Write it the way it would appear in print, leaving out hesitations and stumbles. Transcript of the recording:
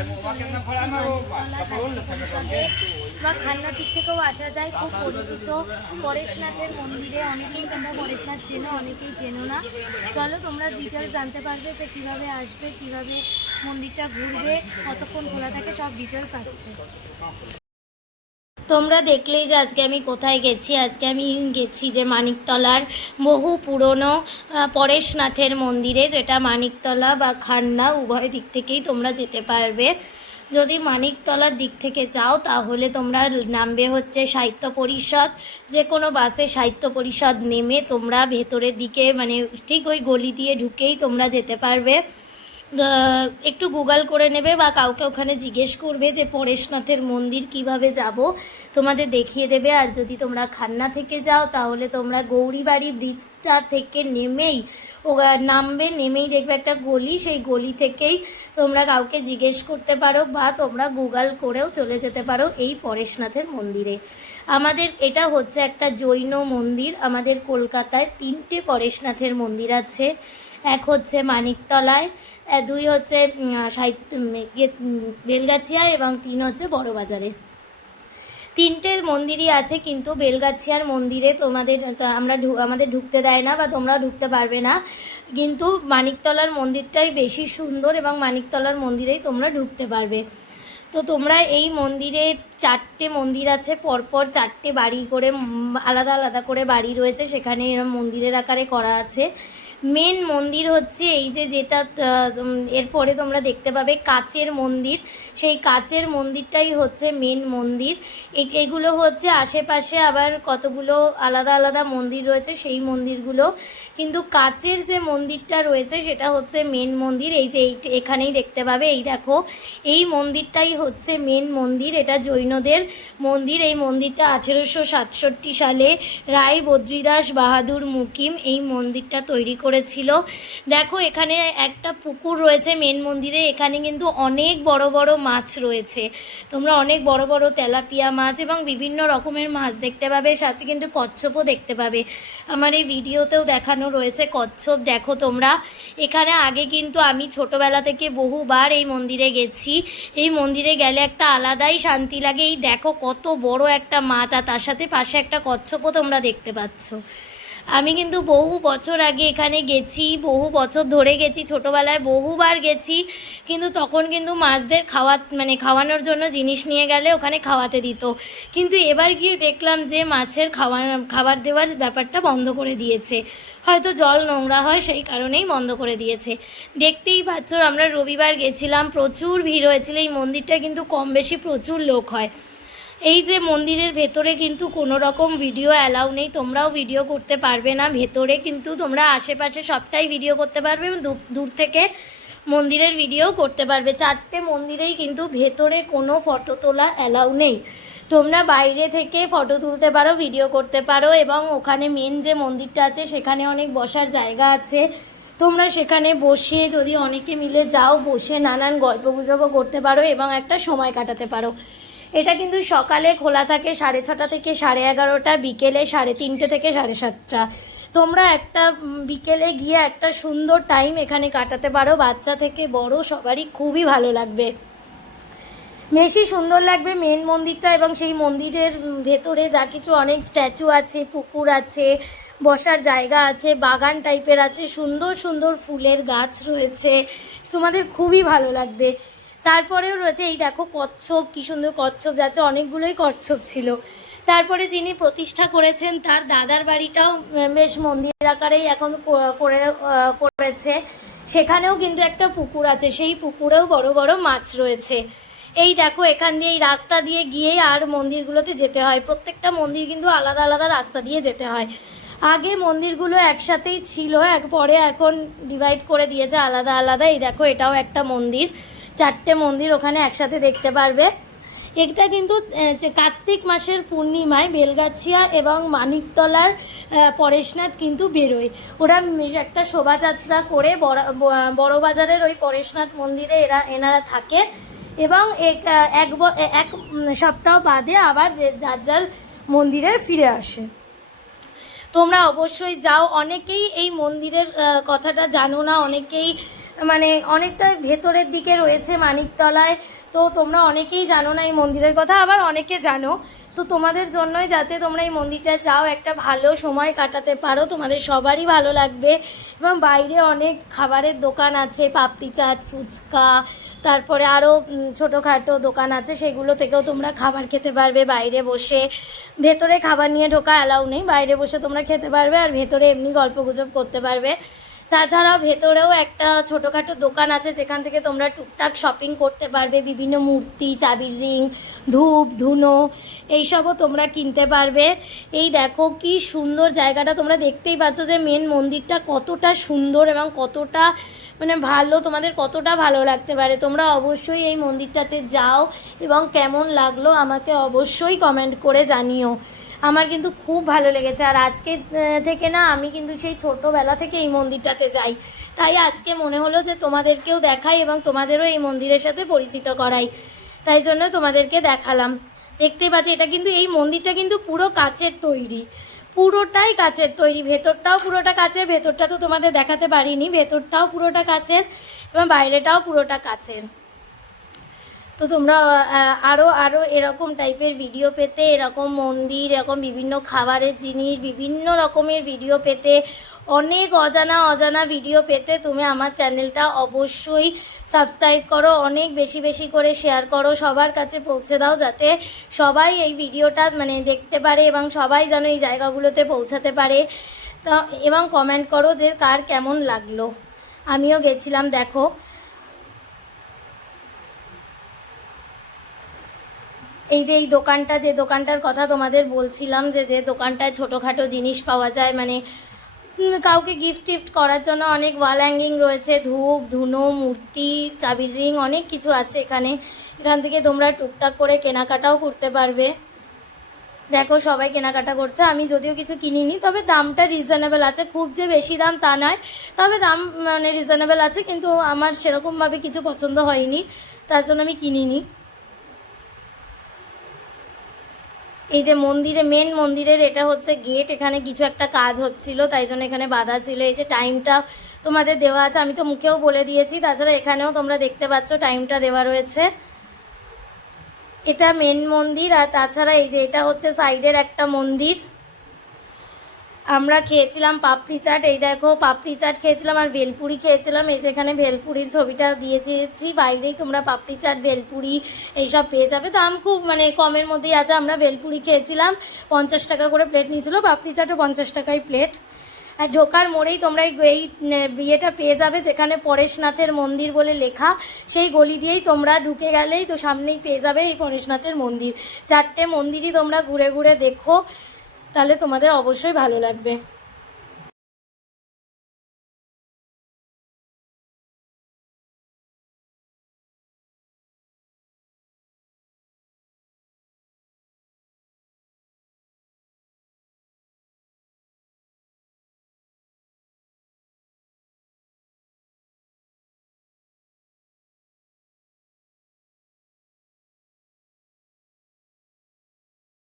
আমি চলে এসেছি মানিকতলা সাহিত্য পরিষদে বা খান্নার দিক থেকেও আসা যায়। খুব পরিচিত পরেশনাথের মন্দিরে, অনেকেই তোমরা পরেশনাথ চেনো, অনেকেই চেনো না। চলো তোমরা ডিটেলস জানতে পারবে যে কীভাবে আসবে, কীভাবে মন্দিরটা ঘুরবে, কতক্ষণ খোলা থাকে, সব ডিটেলস আসছে। তোমরা দেখলেই যে আজকে আমি কোথায় গেছি। আজকে আমি গেছি যে মানিকতলার বহু পুরনো পরেশনাথের মন্দিরে, যেটা মানিকতলা বা খান্না উভয় দিক থেকেই তোমরা যেতে পারবে। যদি মানিকতলার দিক থেকে যাও তাহলে তোমরা নামবে হচ্ছে সাহিত্য পরিষদ, যে কোনো বাসে সাহিত্য পরিষদ নেমে তোমরা ভেতরের দিকে মানে ঠিক ওই গলি দিয়ে ঢুকেই তোমরা যেতে পারবে। একটু গুগল করে নেবে বা কাউকে ওখানে জিজ্ঞেস করবে যে পরেশনাথের মন্দির কিভাবে যাব, তোমাদের দেখিয়ে দেবে। আর যদি তোমরা খান্না থেকে যাও তাহলে তোমরা গৌরীবাড়ি ব্রিজটা থেকে নেমেই নামবে, নেমেই দেখবে একটা গলি, সেই গলি থেকেই তোমরা কাউকে জিজ্ঞেস করতে পারো বা তোমরা গুগল করেও চলে যেতে পারো এই পরেশনাথের মন্দিরে। আমাদের এটা হচ্ছে একটা জৈন মন্দির। আমাদের কলকাতায় 3টে পরেশনাথের মন্দির আছে। এক হচ্ছে মানিকতলায়, 2 হচ্ছে বেলগাছিয়ায় এবং 3 হচ্ছে বড়বাজারে। 3টে মন্দিরই আছে, কিন্তু বেলগাছিয়ার মন্দিরে আমাদের ঢুকতে দেয় না বা তোমরা ঢুকতে পারবে না। কিন্তু মানিকতলার মন্দিরটাই বেশি সুন্দর এবং মানিকতলার মন্দিরেই তোমরা ঢুকতে পারবে। তো তোমরা এই মন্দিরে 4টে মন্দির আছে, পরপর 4টে বাড়ি করে, আলাদা আলাদা করে বাড়ি রয়েছে, সেখানে এরকম মন্দিরের আকারে করা আছে। মেন মন্দির হচ্ছে এই যেটা এরপরে তোমরা দেখতে পাবে কাচের মন্দির, সেই কাচের মন্দিরটাই হচ্ছে মেন মন্দির। এগুলো হচ্ছে আশেপাশে আবার কতগুলো আলাদা আলাদা মন্দির রয়েছে, সেই মন্দিরগুলো, কিন্তু কাচের যে মন্দিরটা রয়েছে সেটা হচ্ছে মেন মন্দির। এই যে এখানেই দেখতে পাবে, এই দেখো, এই মন্দিরটাই হচ্ছে মেন মন্দির। এটা জৈনদের মন্দির। এই মন্দিরটা 1867 সালে রায় বদ্রীদাস বাহাদুর মুকিম এই মন্দিরটা তৈরি করেছিল। দেখো এখানে একটা পুকুর রয়েছে মেন মন্দিরে, এখানে কিন্তু অনেক বড় বড় মাছ রয়েছে। তোমরা অনেক বড় বড় তেলাপিয়া মাছ এবং বিভিন্ন রকমের মাছ দেখতে পাবে, সাথে কিন্তু কচ্ছপও দেখতে পাবে। আমার এই ভিডিওতেও দেখানো রয়েছে কচ্ছপ। দেখো তোমরা, এখানে আগে কিন্তু আমি ছোটোবেলা থেকে বহুবার এই মন্দিরে গেছি। এই মন্দিরে গেলে একটা আলাদাই শান্তি লাগে। এই দেখো কত বড় একটা মাছ, আর তার সাথে পাশে একটা কচ্ছপও তোমরা দেখতে পাচ্ছ। আমি কিন্তু বহু বছর আগে এখানে গেছি, বহু বছর ধরে গেছি, ছোটোবেলায় বহুবার গেছি, কিন্তু তখন কিন্তু মাছদের খাওয়ানোর জন্য জিনিস নিয়ে গেলে ওখানে খাওয়াতে দিত। কিন্তু এবার গিয়ে দেখলাম যে মাছের খাবার দেওয়ার ব্যাপারটা বন্ধ করে দিয়েছে। হয়তো জল নোংরা হয় সেই কারণেই বন্ধ করে দিয়েছে। দেখতেই পাচ্ছ, আমরা রবিবার গেছিলাম, প্রচুর ভিড় হয়েছিল। এই মন্দিরটা কিন্তু কম বেশি প্রচুর লোক হয়। এই যে মন্দিরের ভেতরে কিন্তু কোনো রকম ভিডিও অ্যালাউ নেই, তোমরাও ভিডিও করতে পারবে না ভেতরে, কিন্তু তোমরা আশেপাশে সবটাই ভিডিও করতে পারবে এবং দূর থেকে মন্দিরের ভিডিও করতে পারবে। 4টে মন্দিরেই কিন্তু ভেতরে কোনো ফটো তোলা অ্যালাউ নেই। তোমরা বাইরে থেকে ফটো তুলতে পারো, ভিডিও করতে পারো, এবং ওখানে মেন যে মন্দিরটা আছে সেখানে অনেক বসার জায়গা আছে। তোমরা সেখানে বসে, যদি অনেকে মিলে যাও, বসে নানান গল্পগুজবও করতে পারো এবং একটা সময় কাটাতে পারো। এটা কিন্তু সকালে খোলা থাকে 6:30 থেকে 11:30, বিকেলে 3:30 থেকে 7:30। তোমরা একটা বিকেলে গিয়ে একটা সুন্দর টাইম এখানে কাটাতে পারো। বাচ্চা থেকে বড় সবারই খুবই ভালো লাগবে, বেশি সুন্দর লাগবে মেন মন্দিরটা। এবং সেই মন্দিরের ভেতরে যা কিছু অনেক স্ট্যাচু আছে, পুকুর আছে, বসার জায়গা আছে, বাগান টাইপের আছে, সুন্দর সুন্দর ফুলের গাছ রয়েছে, তোমাদের খুবই ভালো লাগবে। তারপরেও রয়েছে, এই দেখো কচ্ছপ, কী সুন্দর কচ্ছপ যাচ্ছে, অনেকগুলোই কচ্ছপ ছিল। তারপরে যিনি প্রতিষ্ঠা করেছেন তার দাদার বাড়িটাও বেশ মন্দির আকারেই এখন করেছে। সেখানেও কিন্তু একটা পুকুর আছে, সেই পুকুরেও বড় বড় মাছ রয়েছে। এই দেখো, এখান দিয়ে এই রাস্তা দিয়ে গিয়েই আর মন্দিরগুলোতে যেতে হয়। প্রত্যেকটা মন্দির কিন্তু আলাদা আলাদা রাস্তা দিয়ে যেতে হয়। আগে মন্দিরগুলো একসাথেই ছিল, পরে এখন ডিভাইড করে দিয়েছে আলাদা আলাদা। এই দেখো, এটাও একটা মন্দির, 4টে মন্দির ওখানে একসাথে দেখতে পারবে। এটা কিন্তু কার্তিক মাসের পূর্ণিমায় বেলগাছিয়া এবং মানিকতলার পরেশনাথ কিন্তু বেরোয়। ওরা একটা শোভাযাত্রা করে বড়বাজারের ওই পরেশনাথ মন্দিরে এনারা থাকে এবং এক সপ্তাহ বাদে আবার যার যার মন্দিরে ফিরে আসে। তোমরা অবশ্যই যাও। অনেকেই এই মন্দিরের কথাটা জানো না, অনেকেই মানে অনেকটা ভেতরের দিকে রয়েছে মানিকতলায়। তো তোমরা অনেকেই জানো না এই মন্দিরের কথা, আবার অনেকে জানো। তো তোমাদের জন্যই, যাতে তোমরা এই মন্দিরটা যাও, একটা ভালো সময় কাটাতে পারো, তোমাদের সবারই ভালো লাগবে। এবং বাইরে অনেক খাবারের দোকান আছে, পাপড়ি চাট, ফুচকা, তারপরে আরও ছোটোখাটো দোকান আছে, সেগুলো থেকেও তোমরা খাবার খেতে পারবে বাইরে বসে। ভেতরে খাবার নিয়ে ঢোকা অ্যালাউ নেই, বাইরে বসে তোমরা খেতে পারবে, আর ভেতরে এমনি গল্পগুজব করতে পারবে। তাছাড়াও ভেতরেও একটা ছোটোখাটো দোকান আছে, যেখান থেকে তোমরা টুকটাক শপিং করতে পারবে, বিভিন্ন মূর্তি, চাবির রিং, ধূপ ধুনো এইসবও তোমরা কিনতে পারবে। এই দেখো কি সুন্দর জায়গাটা, তোমরা দেখতেই পাচ্ছ যে মেন মন্দিরটা কতটা সুন্দর এবং কতটা মানে ভালো, তোমাদের কতটা ভালো লাগতে পারে। তোমরা অবশ্যই এই মন্দিরটাতে যাও এবং কেমন লাগলো আমাকে অবশ্যই কমেন্ট করে জানিও। আমার কিন্তু খুব ভালো লেগেছে, আর আজকে থেকে না, আমি কিন্তু সেই ছোটোবেলা থেকে এই মন্দিরটাতে যাই, তাই আজকে মনে হলো যে তোমাদেরকেও দেখাই এবং তোমাদেরও এই মন্দিরের সাথে পরিচিত করাই, তাই জন্য তোমাদেরকে দেখালাম। দেখতেই পাচ্ছি এটা কিন্তু, এই মন্দিরটা কিন্তু পুরো কাচের তৈরি, পুরোটাই কাচের তৈরি, ভেতরটাও পুরোটা কাচের, ভেতরটা তো তোমাদের দেখাতে পারিনি, ভেতরটাও পুরোটা কাচের এবং বাইরেটাও পুরোটা কাচের। তো তোমরা আরও আরও এরকম টাইপের ভিডিও পেতে, এরকম মন্দির, এরকম বিভিন্ন খাবারের জিনিস, বিভিন্ন রকমের ভিডিও পেতে, অনেক অজানা অজানা ভিডিও পেতে তুমি আমার চ্যানেলটা অবশ্যই সাবস্ক্রাইব করো, অনেক বেশি বেশি করে শেয়ার করো, সবার কাছে পৌঁছে দাও, যাতে সবাই এই ভিডিওটা মানে দেখতে পারে এবং সবাই যেন এই জায়গাগুলোতে পৌঁছাতে পারে। তো এবং কমেন্ট করো যে কার কেমন লাগলো। আমিও গেছিলাম, দেখো এই যে এই দোকানটা, যে দোকানটার কথা তোমাদের বলছিলাম, যে দোকানটায় ছোটোখাটো জিনিস পাওয়া যায়, মানে কাউকে গিফট টিফট করার জন্য অনেক ওয়াল হ্যাঙ্গিং রয়েছে, ধূপ ধুনো, মূর্তি, চাবির রিং, অনেক কিছু আছে এখানে। এখান থেকে তোমরা টুকটাক করে কেনাকাটাও করতে পারবে। দেখো সবাই কেনাকাটা করছে, আমি যদিও কিছু কিনিনি, তবে দামটা রিজনেবল আছে, খুব যে বেশি দাম তা নয়, তবে দাম মানে রিজনেবল আছে, কিন্তু আমার সেরকমভাবে কিছু পছন্দ হয়নি, তার জন্য আমি কিনিনি। এই যে মন্দিরে, মেন মন্দিরের এটা হচ্ছে গেট, এখানে কিছু একটা কাজ হচ্ছিল, তাই জন্য এখানে বাধা ছিল। এই যে টাইমটা তোমাদের দেওয়া আছে, আমি তো মুখেও বলে দিয়েছি, তাছাড়া এখানেও তোমরা দেখতে পাচ্ছ টাইমটা দেওয়া রয়েছে। এটা মেন মন্দির, আর তাছাড়া এই যে এটা হচ্ছে সাইডের একটা মন্দির। আমরা খেয়েছিলাম পাপড়ি চাট, এই দেখো পাপড়ি চাট খেয়েছিলাম, আর ভেলপুরি খেয়েছিলাম। এই যে এখানে ভেলপুরির ছবিটা দিয়ে দিয়েছি, বাইরেই তোমরা পাপড়ি চাট, ভেলপুরি এইসব পেয়ে যাবে, দাম খুব মানে কমের মধ্যেই আছে। আমরা ভেলপুরি খেয়েছিলাম, 50 টাকা করে প্লেট নিয়েছিল, পাপড়ি চাটও 50 টাকায় প্লেট। আর ঢোকার মোড়েই তোমরা এই বিয়েটা পেয়ে যাবে, যেখানে পরেশনাথের মন্দির বলে লেখা, সেই গলি দিয়েই তোমরা ঢুকে গেলেই তো সামনেই পেয়ে যাবে এই পরেশনাথের মন্দির। 4টে মন্দিরই তোমরা ঘুরে ঘুরে দেখো, তাহলে তোমাদের অবশ্যই ভালো লাগবে।